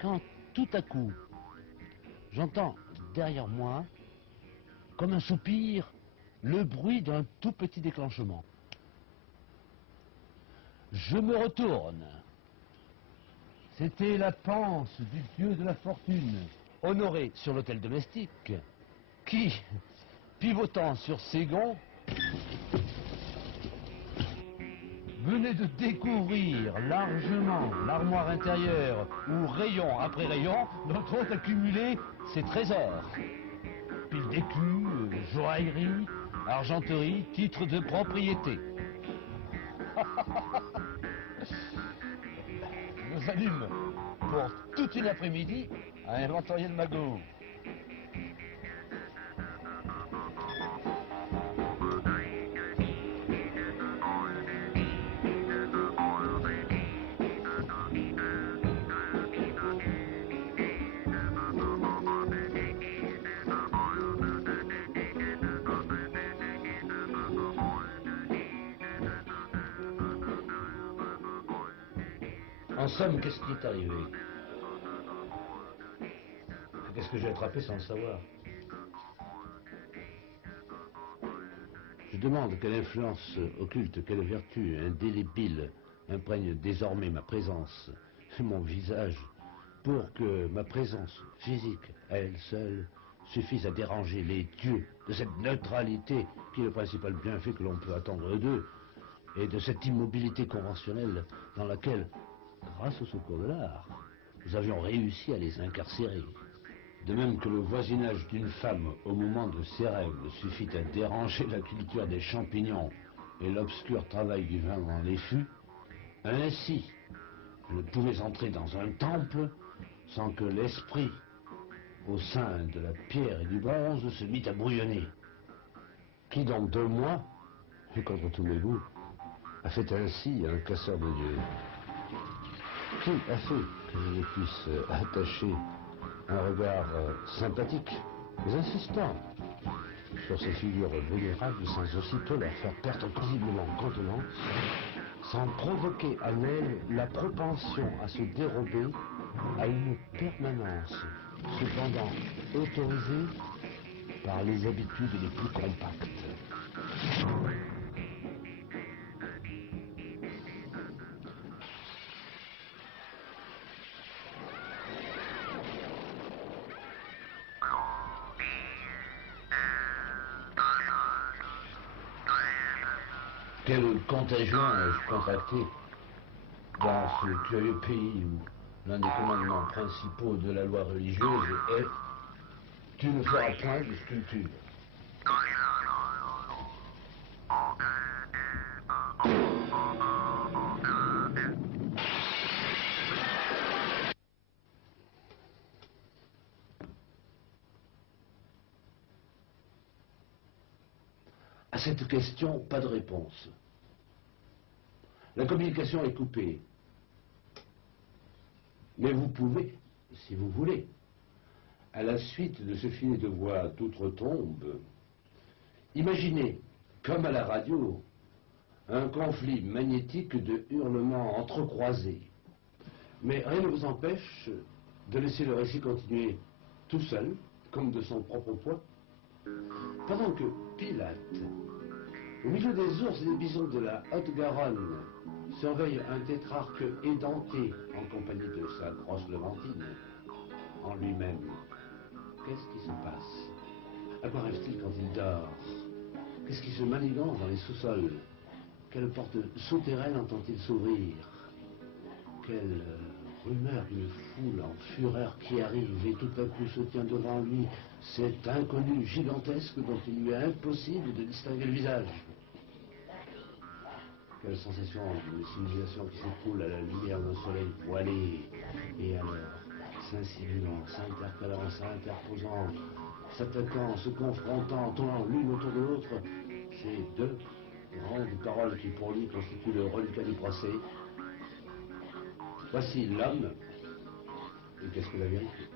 quand tout à coup, j'entends derrière moi, comme un soupir, le bruit d'un tout petit déclenchement. Je me retourne. C'était la panse du dieu de la fortune, honoré sur l'autel domestique, qui, pivotant sur ses gonds, venait de découvrir largement l'armoire intérieure où, rayon après rayon, notre hôte accumulait ses trésors. Piles d'écus, joaillerie, argenterie, titres de propriété. Je nous allume pour toute une après-midi à inventorier le magot. En somme, qu'est-ce qui est arrivé? Qu'est-ce que j'ai attrapé sans le savoir? Je demande quelle influence occulte, quelle vertu indélébile imprègne désormais ma présence et mon visage pour que ma présence physique, à elle seule, suffise à déranger les dieux de cette neutralité qui est le principal bienfait que l'on peut attendre d'eux et de cette immobilité conventionnelle dans laquelle, grâce au secours de l'art, nous avions réussi à les incarcérer. De même que le voisinage d'une femme au moment de ses règles suffit à déranger la culture des champignons et l'obscur travail du vin dans les fûts, ainsi je ne pouvais entrer dans un temple sans que l'esprit, au sein de la pierre et du bronze, se mit à bouillonner. Qui donc de moi, et contre tous mes goûts, a fait ainsi un casseur de Dieu? Qui a fait que je puisse attacher un regard sympathique, mais insistant, sur ces figures vénérables sans aussitôt leur faire perdre paisiblement contenance, sans provoquer en elles la propension à se dérober à une permanence, cependant autorisée par les habitudes les plus compactes. Quelle contagion ai-je contracté dans ce curieux pays où l'un des commandements principaux de la loi religieuse est « Tu ne feras point de sculpture ». À cette question, pas de réponse. La communication est coupée. Mais vous pouvez, si vous voulez, à la suite de ce filet de voix d'outre-tombe, imaginer, comme à la radio, un conflit magnétique de hurlements entrecroisés. Mais rien ne vous empêche de laisser le récit continuer tout seul, comme de son propre poids, pendant que Pilate, au milieu des ours et des bisons de la Haute-Garonne, surveille un tétrarque édenté en compagnie de sa grosse levantine. En lui-même, qu'est-ce qui se passe? À quoi rêve-t-il quand il dort? Qu'est-ce qui se manigance dans les sous-sols? Quelle porte souterraine entend-il s'ouvrir? Quelle rumeur d'une foule en fureur qui arrive et tout à coup se tient devant lui, cet inconnu gigantesque dont il lui est impossible de distinguer le visage? Quelle sensation de civilisation qui s'écoule à la lumière d'un soleil voilé, et alors, s'insinuant, s'interpellant, s'interposant, s'attaquant, se confrontant, tournant l'une autour de l'autre, ces deux grandes paroles qui pour lui constituent le reliquat du procès. Voici l'homme, et qu'est-ce que la vérité?